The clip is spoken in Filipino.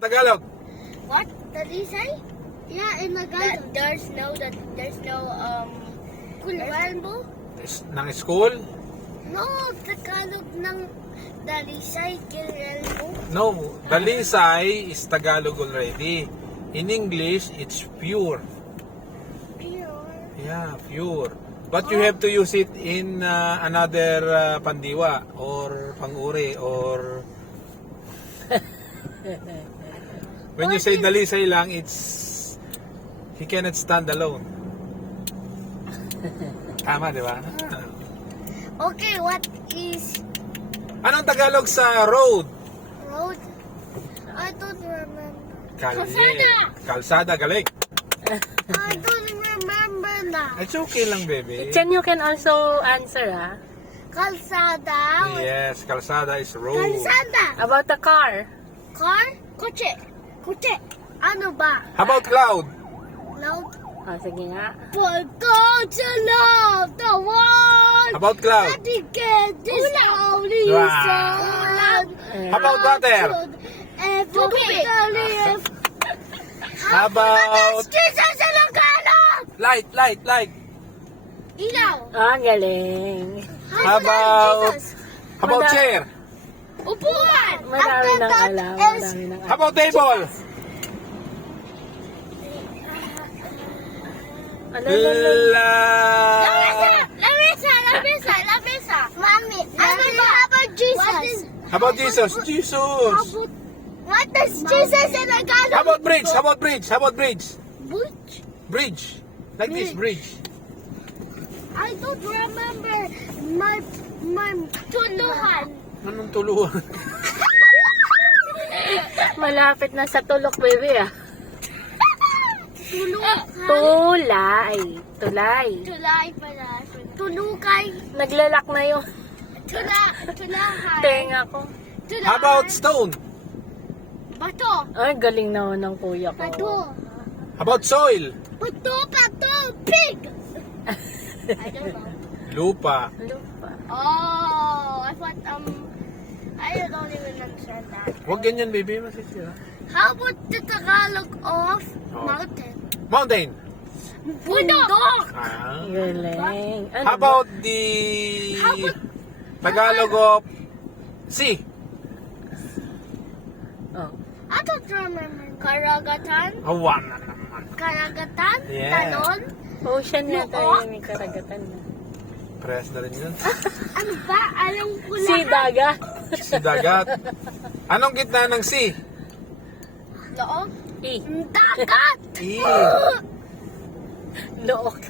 Tagalog. What did he say? Yeah, in Tagalog. There's no rainbow. Ng school? No, Tagalog ng Dalisay rainbow. No, Dalisay is Tagalog already. In English, it's pure. Pure. Yeah, pure. But you have to use it in another pandiwa or panguri or when you say Dalisay lang, it's he cannot stand alone. Tama, di ba? Okay, what is Anong Tagalog sa road? road? I don't remember. Kalye. Kalsada, galing. I don't remember now. It's okay lang, baby. Then you can also answer, Kalsada. Yes, kalsada is road. Kalsada. about the car. Car? Kotse. Kotse. Ano ba? How about cloud? Loud. Oh, sige nga. For God to love the world. How about cloud? That he gave this only Wow. son. How about water? How about Jesus sa Tagalog! light? Ilaw. Ah, galing. How about How about chair? Upuan. Marami After nang that alam. is Marami nang How about table? Ano, Lamesa. Mami, ano ba? How about Jesus? How about Jesus? What does Jesus in Tagalog? How about bridge? How about bridge? How about bridge? Butch? Bridge. Like this, bridge. I don't remember my tuluhan. Anong tuluhan? malapit na sa tulok, baby, Tuluhan. Tulay. Tulay. Tulay pala. Tulukay. Naglalak na yung Tulahan. tenga ko. Tulahan. How about stone? Bato. Ay, galing naman ng kuya ko. Bato. How about soil? Bato. Pig. I don't know. Lupa. Lupa. Oh, I thought, I don't even understand that. Huwag ganyan, baby. Masisira. How about the Tagalog of Oh. mountain? Mountain. Bundok. Ah. Galing. Ano How about the How about- Tagalog of sea? ba? Oh. I don't remember. Karagatan? Awan na naman. Karagatan? Yeah. Talon? Ocean yata Luok? yun, may karagatan na. Press na rin yun. Ano ba? Alam ko Si lahat. dagat. Si dagat. Anong gitna ng sea? Loob? I. Dagat! E. Look.